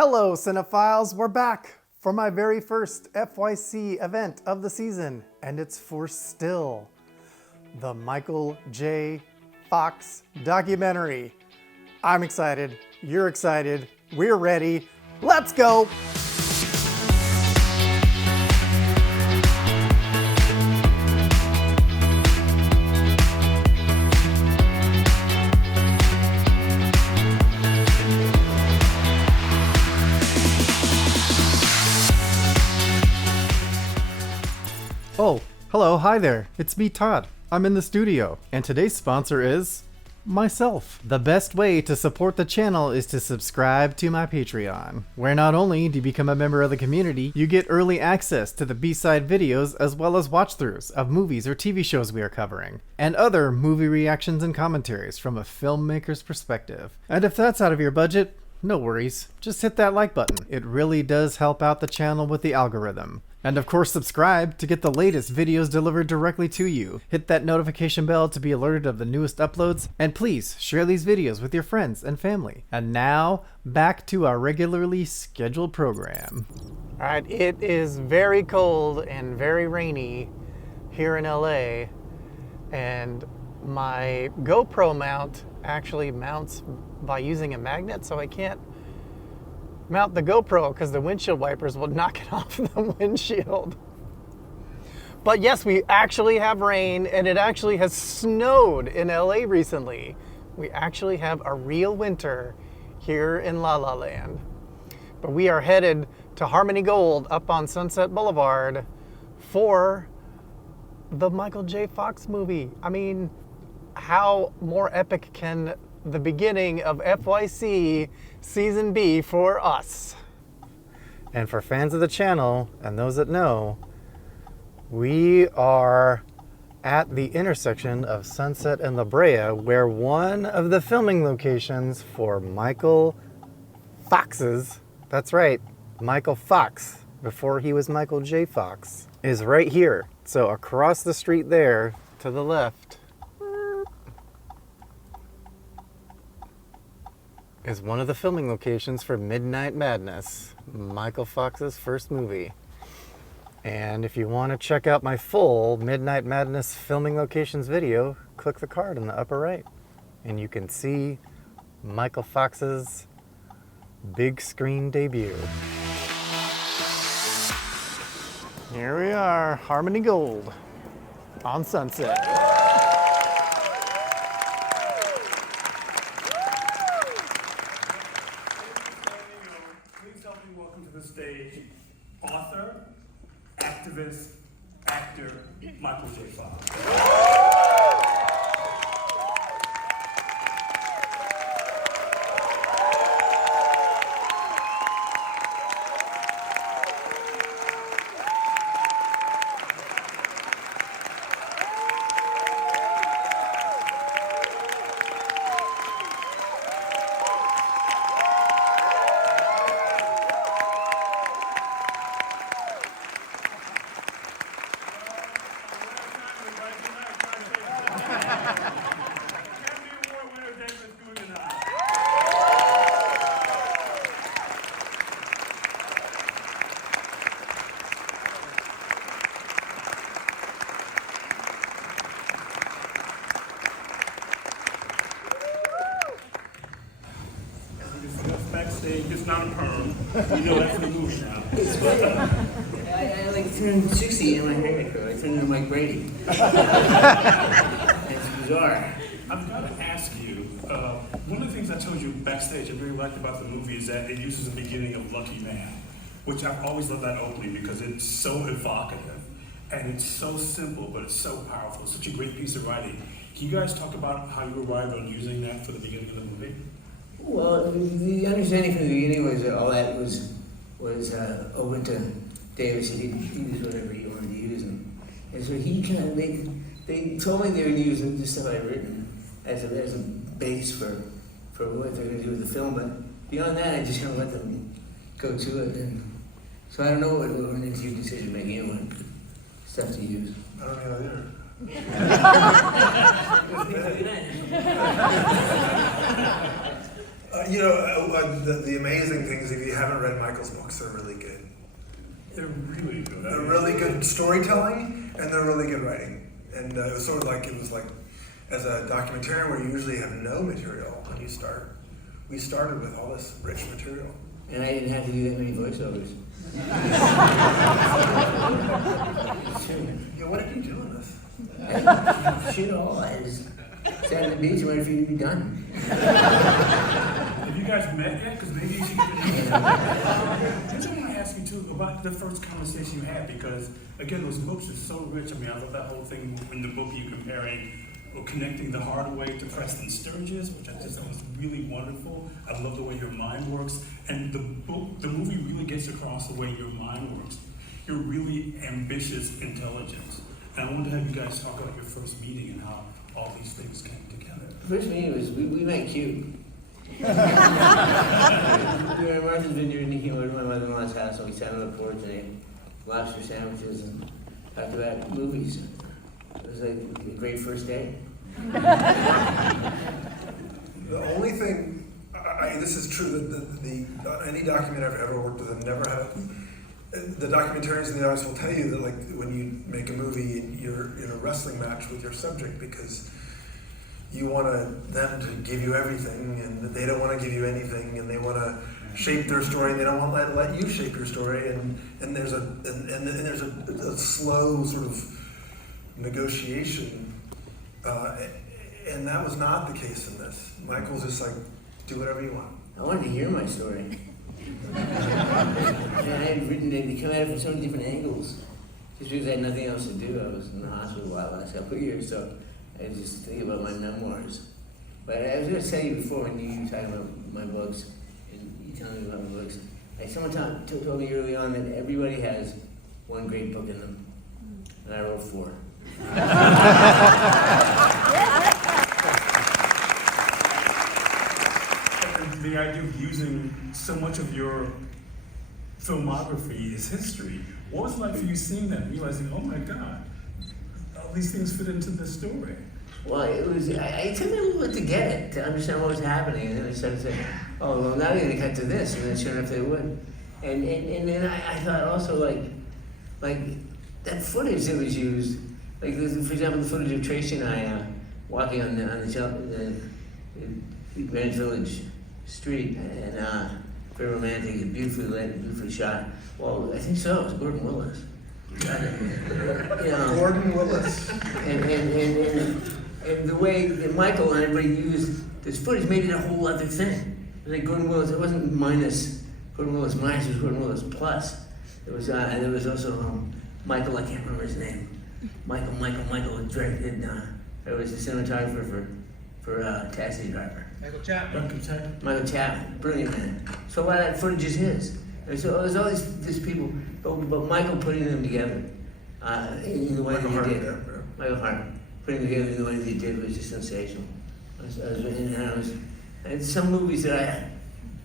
Hello, cinephiles. We're back for my very first FYC event of the season, and it's for still the Michael J. Fox documentary. I'm excited. You're excited. We're ready. Let's go. Oh, hello, hi there. It's me, Todd. I'm in the studio, and today's sponsor is myself. The best way to support the channel is to subscribe to my Patreon, where not only do you become a member of the community, you get early access to the B-side videos as well as watch-throughs of movies or TV shows we are covering, and other movie reactions and commentaries from a filmmaker's perspective. And if that's out of your budget, no worries, just hit that like button. It really does help out the channel with the algorithm. And of course, subscribe to get the latest videos delivered directly to you. Hit that notification bell to be alerted of the newest uploads, and please share these videos with your friends and family. And now, back to our regularly scheduled program. All right, it is very cold and very rainy here in LA, and my GoPro mount actually mounts by using a magnet, so I can't mount the GoPro because the windshield wipers will knock it off the windshield. But yes, we actually have rain, and it actually has snowed in LA recently. We actually have a real winter here in La La Land. But we are headed to Harmony Gold up on Sunset Boulevard for the Michael J. Fox movie. I mean, how more epic can the beginning of FYC Season B for us? And for fans of the channel and those that know, we are at the intersection of Sunset and La Brea, where one of the filming locations for Michael Fox's, that's right, Michael Fox, before he was Michael J. Fox, is right here. So across the street there, to the left, is one of the filming locations for Midnight Madness, Michael Fox's first movie. And if you want to check out my full Midnight Madness filming locations video, click the card in the upper right, and you can see Michael Fox's big screen debut. Here we are, Harmony Gold on Sunset. Stage, author, activist, actor, Michael J. Fox. Backstage, it's not a perm. You know that's in the movie now. I like turned 60 in my hair color. I turned into Mike Brady. It's bizarre. I've got to ask you, one of the things I told you backstage I really liked about the movie is that it uses the beginning of Lucky Man, which I've always loved that opening because it's so evocative and it's so simple, but it's so powerful. It's such a great piece of writing. Can you guys talk about how you arrived on using that for the beginning of the movie? Well, the understanding from the beginning was that all that was open to Davis. He used whatever he wanted to use, and so he kind of they told me they would use the stuff I'd written as a base for what they're going to do with the film. But beyond that, I just kind of let them go to it, and so I don't know what went into your decision making and what stuff to use. I don't know either. The amazing thing is if you haven't read Michael's books, they're really good. They're really good. They're really good storytelling, and they're really good writing. And it was like as a documentarian where you usually have no material when you start. We started with all this rich material. And I didn't have to do that many voiceovers. Yeah, what did you do in this? Shit all. I just sat on the beach and waited for you to be done. Have you guys met yet? Because maybe you should get to know. I just want to ask you too about the first conversation you had, because again, those books are so rich. I mean, I love that whole thing in the book you comparing or connecting the hard way to Preston Sturges, which I just thought was really wonderful. I love the way your mind works, and the movie really gets across the way your mind works. You're really ambitious intelligence, and I wanted to have you guys talk about your first meeting and how all these things came together. First meeting was, we met cute. We were in Martha's Vineyard, and he came over to my mother-in-law's house, and we sat on the porch and ate lobster sandwiches and talked about movies. It was like a great first day. The only thing, this is true, that any documentary I've ever worked with, I've never had. The documentarians in the audience will tell you that, like, when you make a movie, you're in a wrestling match with your subject because you want them to give you everything, and they don't want to give you anything, and they want to shape their story, and they don't want to let you shape your story, and there's a slow sort of negotiation, and that was not the case in this. Michael's just like, do whatever you want. I wanted to hear my story. And I had written it to come at it from so many different angles. Just because I had nothing else to do. I was in the hospital a lot last couple of years, so I was just thinking about my memoirs. But I was going to tell you before, when you were talking about my books, and you telling me about my books, like someone told me early on that everybody has one great book in them, and I wrote 4. The idea of using so much of your filmography is history. What was it like for you seeing that, realizing, oh my God, all these things fit into the story? Well, it took me a little bit to get it, to understand what was happening, and then I started saying, oh, well, now they're going to cut to this, and then sure enough they would. And then I thought also, like that footage that was used, like, for example, the footage of Tracy and I walking on the Greenwich Village street, and very romantic, beautifully lit, beautifully shot. Well, I think so. It was Gordon Willis. Gordon Willis. And the way that Michael and everybody used this footage made it a whole other thing. It was like Gordon Willis. It wasn't minus Gordon Willis minus. It was Gordon Willis plus. It was and there was also Michael. I can't remember his name. Michael directed. It was the cinematographer for Taxi Driver. Michael Chapman. Brilliant man. So a lot of that footage is his. And so there's all these people, but Michael putting them together in the way that he did. Michael Hart putting them together in the way that he did was just sensational. And some movies that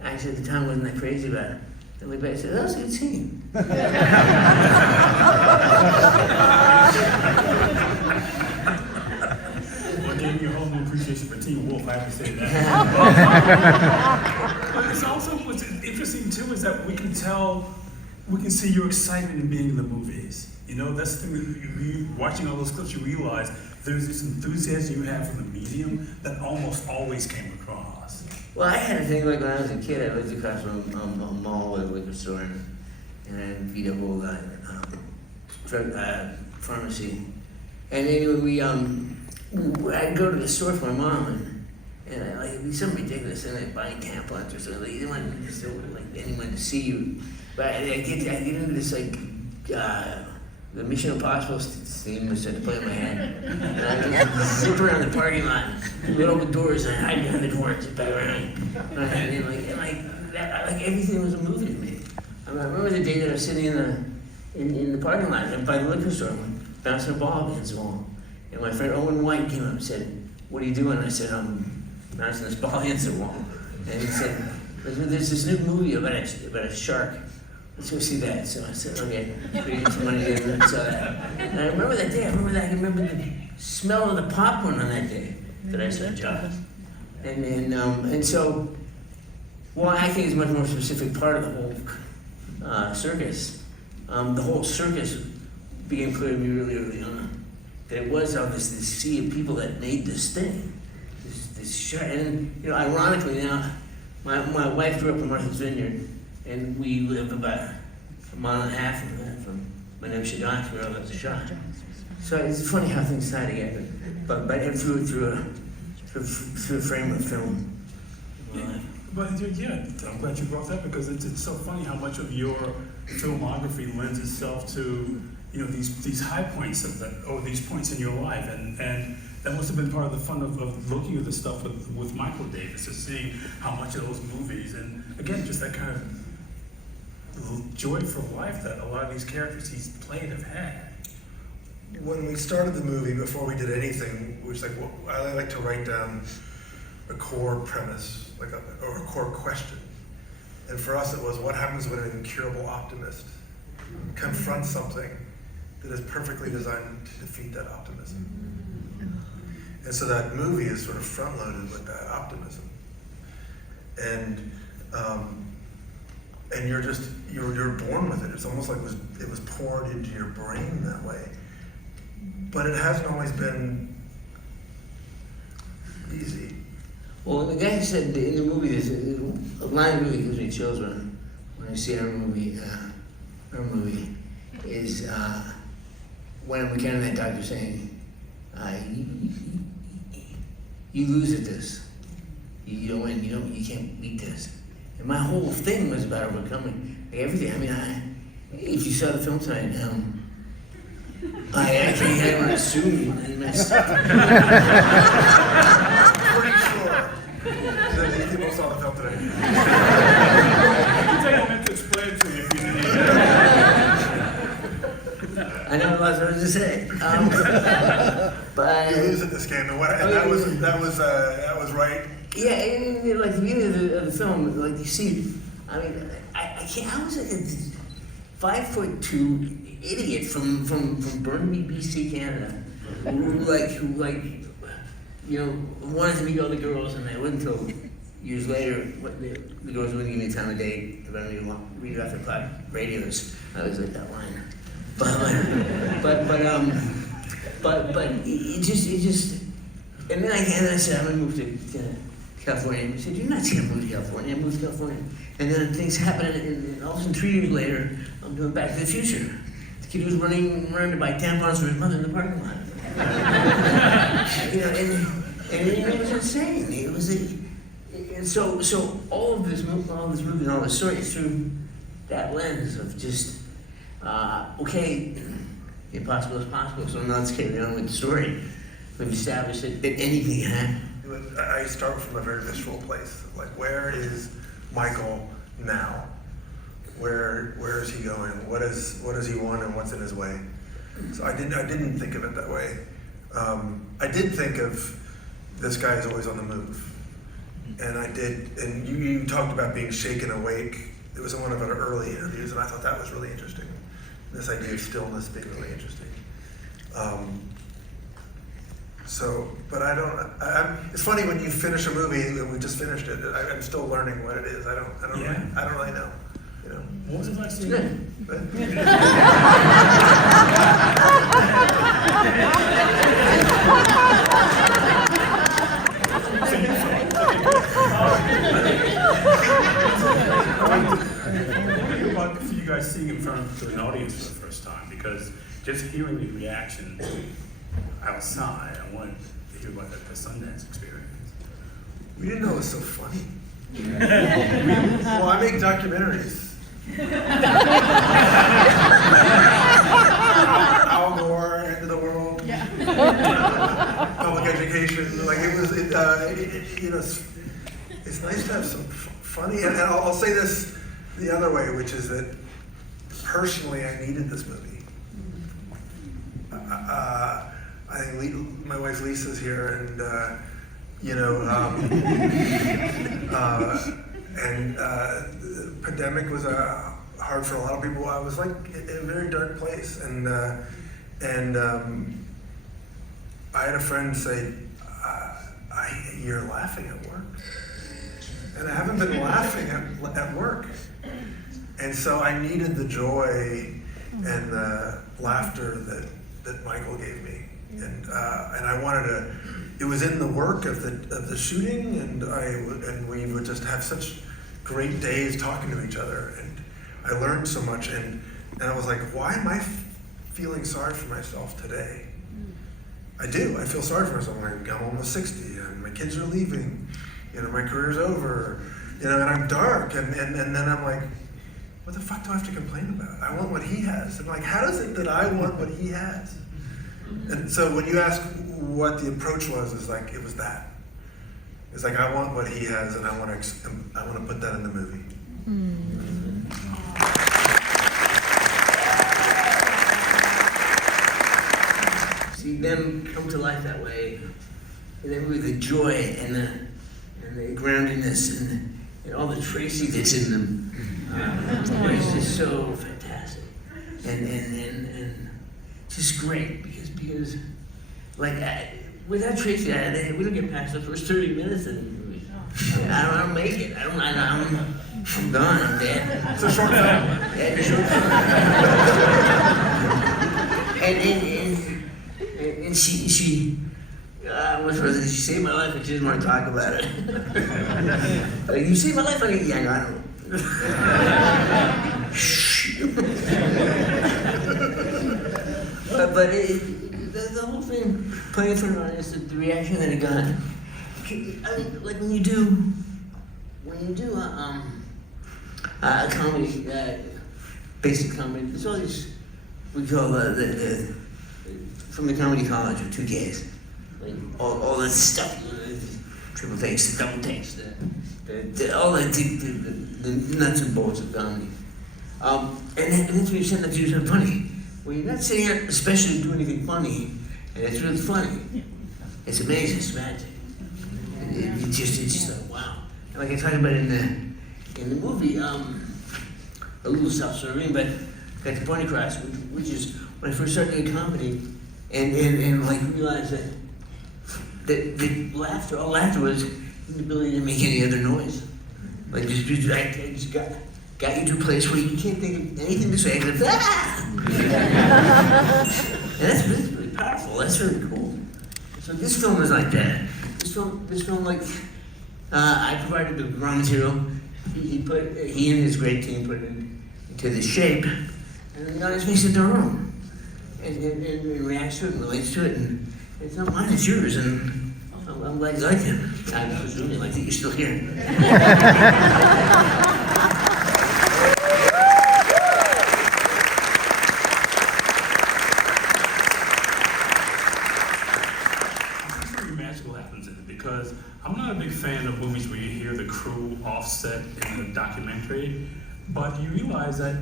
I actually at the time wasn't that crazy about it. I look back and said, that was a good scene. Well, gave me a whole new appreciation for Teen Wolf, I have to say that. But it's also, what's interesting too is that we can see your excitement in being in the movies. You know, that's the thing, watching all those clips, you realize there's this enthusiasm you have for the medium that almost always came across. Well, I had a thing like when I was a kid, I lived across from a mall with a liquor store, and I beat up old drug pharmacy. And anyway, I'd go to the store for my mom, and it'd be something ridiculous, and I'd buy tampons or something. Like, you didn't want anyone to see you. But I get into this the Mission Impossible theme was started to play in my head. And I just zip around the parking lot, let open doors, and I hide behind the door and zip back around. And everything was a movie to me. I remember the day that I was sitting in the parking lot by the liquor store, bouncing a ball against the wall. And my friend Owen White came up and said, "What are you doing?" I said, "I'm bouncing this ball against the wall." And he said, "There's this new movie about a shark. Let's go see that." So I said, "Okay." We get some money and saw that. And I remember that day. I remember the smell of the popcorn on that day that I saw Jaws. And so Well, acting is a much more specific part of the whole circus. The whole circus became clear to me really early on. That it was this sea of people that made this thing. This show. And, you know, ironically now, my wife grew up in Martha's Vineyard, and we live about a mile and a half from my name Shadon, where I was a shot. So it's funny how things tie together. But through a frame of film. But yeah, I'm glad you brought that because it's so funny how much of your filmography lends itself to, you know, these high points of that, or these points in your life, and that must have been part of the fun of looking at the stuff with Michael Davis, is seeing how much of those movies, and again, just that kind of joy for life that a lot of these characters he's played have had. When we started the movie, before we did anything, we was like, well, I like to write down a core premise, or a core question. And for us, it was, what happens when an incurable optimist confronts something that is perfectly designed to defeat that optimism? And so that movie is sort of front-loaded with that optimism. And you're born with it. It's almost like it was poured into your brain that way. But it hasn't always been easy. Well, the guy said in the movie, there's a line really gives me chills when I see our movie. Our movie is when we kind of that doctor saying, "You lose at this. You don't win. You can't beat this." And my whole thing was about overcoming everything. I mean, if you saw the film tonight, I actually had to assume I messed up. Pretty sure that these people saw the film today. I can take a minute to explain it to you if you need. I never lost what I was to say. But You lose at this game, and that was right. yeah, and like the beginning of the film, like you see, I mean, I can't. I was like a 5'2" idiot from Burnaby, BC, Canada, who you know, wanted to meet all the girls, and it wasn't until years later the girls wouldn't give me time of day about me to read off the clock radios. I was like that line, but it just, and then I said I'm gonna move to California. And he said, "You're not gonna move to California." I moved to California, and then things happened, and all of a sudden 3 years later, I'm doing Back to the Future. The kid was running around to buy tampons for his mother in the parking lot. You know, and it was insane. It was, and so all of this movie, and all this story is through that lens of just, okay, the impossible is possible. So now let's carry on with the story. We've established that anything can happen. I start from a very visceral place. Like, where is Michael now? Where is he going? What does he want, and what's in his way? So I didn't think of it that way. I did think of this guy is always on the move, and I did. And you talked about being shaken awake. It was in one of our early interviews, and I thought that was really interesting. This idea of stillness being really interesting. But it's funny when you finish a movie, and we just finished it. I'm still learning what it is. I don't really know. You know. What was it like seeing Good. about for you guys seeing in front of an audience for the first time? Because just hearing the reaction outside, I wanted to hear about the Sundance experience. We didn't know it was so funny. Well, I make documentaries. Al Gore, End of the World, Public Education. Like it's nice to have some funny. And I'll say this the other way, which is that personally, I needed this movie. I think my wife Lisa's here, and the pandemic was hard for a lot of people. I was like in a very dark place, and I had a friend say, "You're laughing at work." and I haven't been laughing at work. And so I needed the joy and the laughter that Michael gave me, and I wanted to. It was in the work of the shooting, and we would just have such great days talking to each other, and I learned so much, and I was like, why am I feeling sorry for myself today? I do. I feel sorry for myself. I'm almost 60, and my kids are leaving. My career's over. And I'm dark, and then I'm like, what the fuck do I have to complain about? I want what he has. And like, how is it that I want what he has? And so when you ask what the approach was, it was that. It's like, I want what he has, and I want to put that in the movie. See them come to life that way, and then with the joy and the groundedness and all the Tracy that's in them. It's just so fantastic, and just great because like without Tracy, we don't get past the first 30 minutes of the movie. I don't make it. I'm done. I'm dead. It's a short film. Yeah, it's a short film. And she. What's wrong? She saved my life, and she doesn't want to talk about it. Like, you saved my life, yeah, I know. Shh. but the whole thing, playing for an audience, the reaction that it got. I mean, like when you do a comedy, basic comedy, there's all these, we call the from the comedy college of 2Ks. Like all that stuff, triple takes, the double takes, all the nuts and bolts of comedy. And that's what you said, that you said funny. When you're not sitting there especially to do anything funny, and it's really funny, it's amazing, it's magic. It's just like, wow. And like I talked about in the movie, a little self-serving, but got the point across, which is when I first started doing comedy, and like realized that the laughter, all laughter was the ability to make any other noise. Like I just got you to a place where you can't think of anything to say except and that's really powerful. That's really cool. So this film is like that. This film like I provided the raw material. He and his great team put it into this shape, and the audience makes it their own. And reacts to it and relates to it, and it's not mine, it's yours, and I'm glad you like it. I was really like that you're still here. Something magical happens in it because I'm not a big fan of movies where you hear the crew offset in the documentary, but you realize that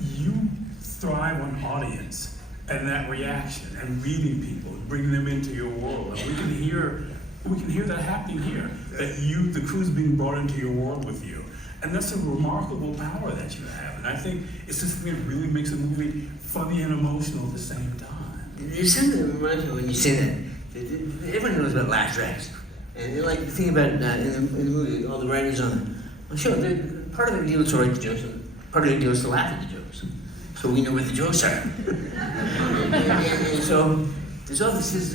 you thrive on audience and that reaction and reading people, bringing them into your world. And we can hear that happening here. That the crew's being brought into your world with you. And that's a remarkable power that you have. And I think it's this thing that really makes a movie funny and emotional at the same time. There's something that reminds me when you say that. Everyone knows about laugh tracks. And like the thing about in the movie, all the writers on the show, part of the deal is to write the jokes, and part of the deal is to laugh at the jokes. So we know where the jokes are. and so there's all this,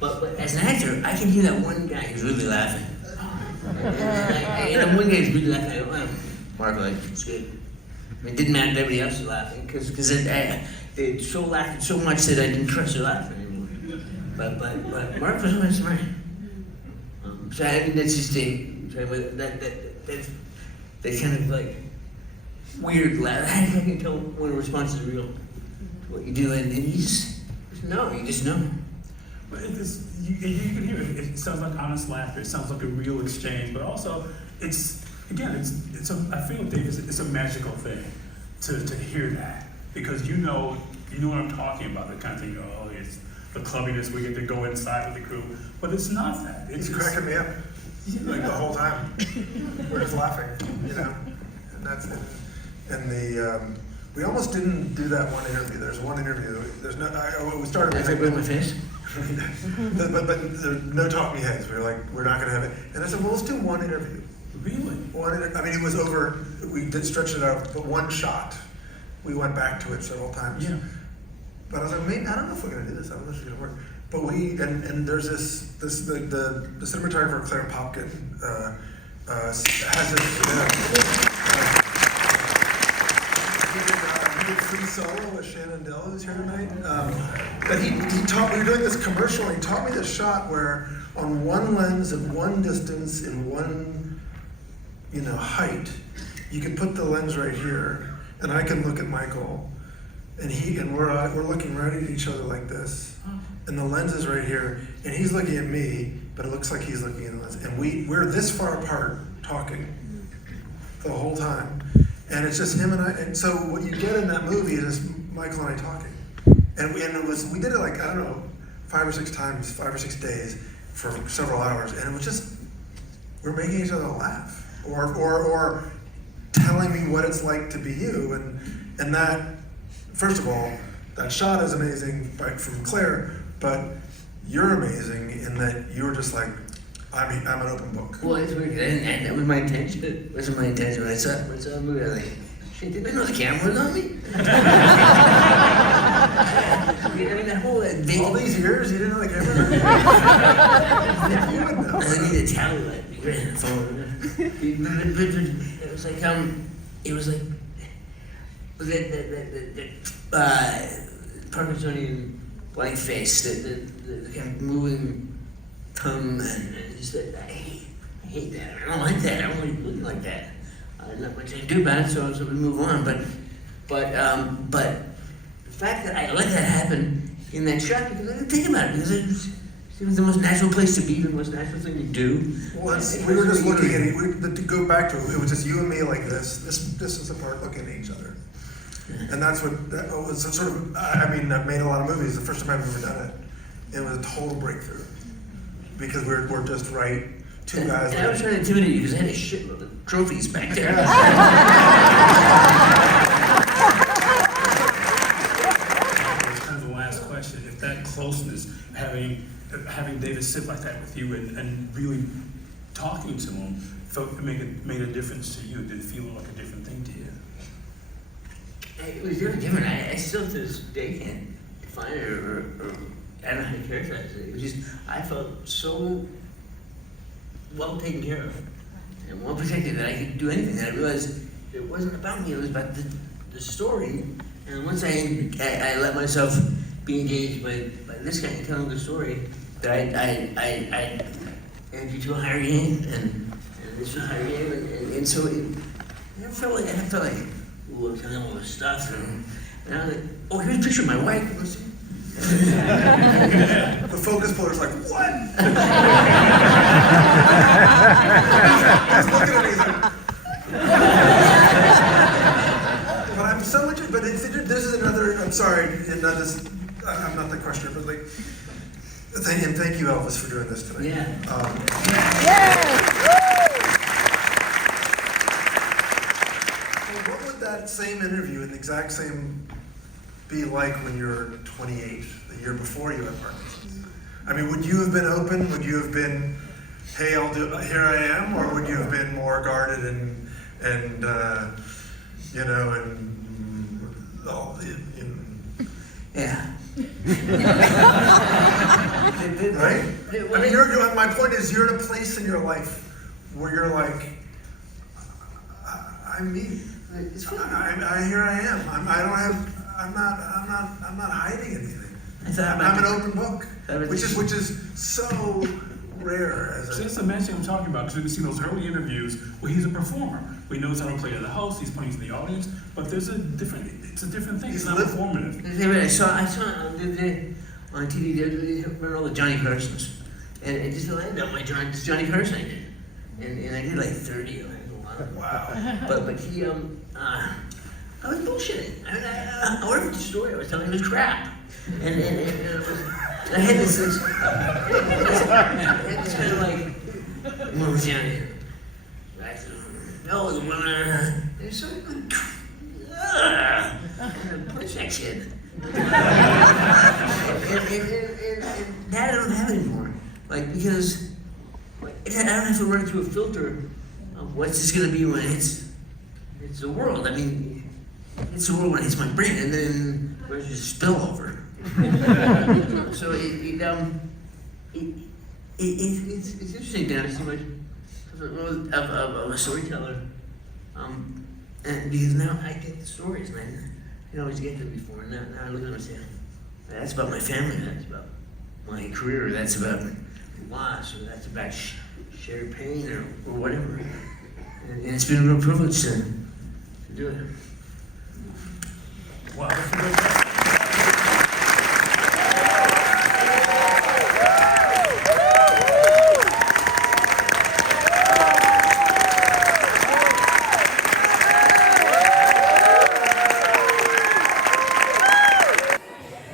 but as an actor, I can hear that one guy who's really laughing. And one guy who's really laughing, I go, oh, Mark, like, it's good. I mean, it didn't matter if everybody else was laughing, because they so laughed so much that I didn't trust their laughter anymore. But Mark was always smart. So I think that's just that kind of like weird laugh. I can tell when a response is real to what you do, and you just know. But you can hear it. It sounds like honest laughter. It sounds like a real exchange, but also I feel, Davis, it's a magical thing to hear that, because you know what I'm talking about. The kind of thing, oh, it's the clubbiness, we get to go inside with the crew, but it's not that. It's cracking me up, like the whole time. We're just laughing, and that's it. And we almost didn't do that one interview. There's one interview. There's no. We started. Did I break my face? but there no talking heads. We were like, we're not going to have it. And I said, well, let's do one interview. Really? I mean, it was over. We did stretch it out, but one shot. We went back to it several times. Yeah. But I was like, maybe I don't know if we're going to do this. I don't know if it's going to work. But and there's the cinematographer Claire Popkin has this. He did Free Solo with Shannon Dell, who's here tonight. But he taught me, we were doing this commercial, and he taught me this shot where on one lens at one distance in one, height, you can put the lens right here, and I can look at Michael, and we're looking right at each other like this, and the lens is right here, and he's looking at me, but it looks like he's looking at the lens, and we're this far apart talking the whole time. And it's just him and I, and so what you get in that movie is Michael and I talking. And we did it like, I don't know, 5 or 6 times, 5 or 6 days for several hours. And it was just, we're making each other laugh. Or telling me what it's like to be you. And that, first of all, that shot is amazing from Claire, but you're amazing in that you were just like, I'm an open book. Well, it's weird. And that was my intention. It wasn't my intention when I saw the movie. I was like, shit, did they know the camera was on me? I mean, that whole thing. All these years, you didn't know the camera was on you? You would know. I need to tell you that. You're in the phone. It was like, the Parkinsonian blank face, the kind of moving tongue, and just that I hate that. I don't like that. I don't like looking like that. Not much I can do about it, so we move on. But the fact that I let that happen in that shot, because I didn't think about it, because it was the most natural place to be, the most natural thing to do. Well, we were just looking at it. To go back to it, it was just you and me like this. This is apart, looking at each other. And that was sort of. I mean, I've made a lot of movies. The first time I've ever done it, it was a total breakthrough because we're just right. Two guys. And I was trying to intimidate you because I had a shitload of trophies back there. Kind of the last question. If that closeness, having Davis sit like that with you and really talking to him, made a difference to you? Did it feel like a different thing to you? It was very different. I still to this day can't define it or I don't know how to characterize it. It was just, I felt so well taken care of and well protected that I could do anything. That I realized it wasn't about me, it was about the story. And once I let myself be engaged by this guy telling the story, that I entered to a higher game, and this was a higher game, and so I felt like, ooh, I'm telling all this stuff, and I was like, oh, here's a picture of my wife. Let's see. The focus puller's like, what? He's looking at me. He's like, but I'm so much. But this is another. I'm sorry, I'm not the questioner, but like, thank you, Elvis, for doing this tonight. What would that same interview in the exact same be like when you're 28, the year before you had Parkinson's? I mean, would you have been open? Would you have been, hey, I'll do, here I am, or would you have been more guarded and all the, Yeah. right? I mean, my point is, you're in a place in your life where you're like, I'm me. Here I am. I'm not hiding anything. I'm an open book, which is so rare. So that's the magic I'm talking about, because you can see those early interviews where he's a performer. We know he's not play to the host, he's playing to the audience, but it's a different thing. It's not performative. I saw on TV, they run all the Johnny Carsons, and it just landed on my Johnny Carson I did, and I did like 30. Wow. But he I was bullshitting. I mean, I ordered the story. I was telling him it was crap, and I had this kind of like, what was Johnny? No, the one. It's so punch that kid. that I don't have anymore. Like, because I don't have to run through a filter of what's this going to be when it's the world. I mean, it's the world when it hits my brain, and then there's just spillover. So it's interesting to see much of a storyteller, and because now I get the stories, and I didn't always get them before. And now I look at them and say, that's about my family, that's about my career, that's about loss, or that's about shared pain, or whatever. And it's been a real privilege to do it. Wow, that's a great job.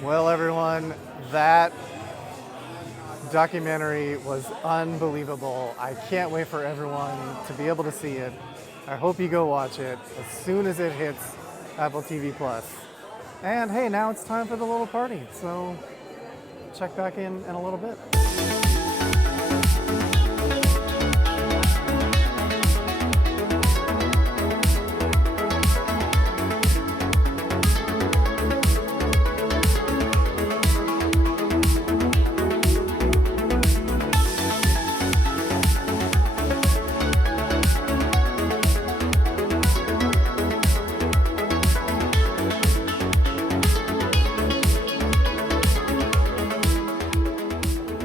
Well, everyone, that documentary was unbelievable. I can't wait for everyone to be able to see it. I hope you go watch it as soon as it hits Apple TV Plus. And hey, now it's time for the little party, so check back in a little bit.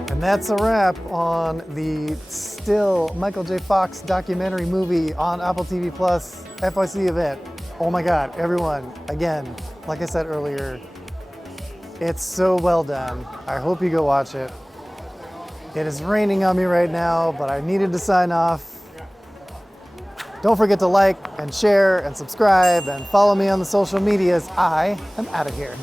And that's a wrap on the still Michael J. Fox documentary movie on Apple TV Plus FYC event. Oh my God, everyone, again, like I said earlier, it's so well done. I hope you go watch it. It is raining on me right now, but I needed to sign off. Don't forget to like and share and subscribe and follow me on the social medias. I am out of here.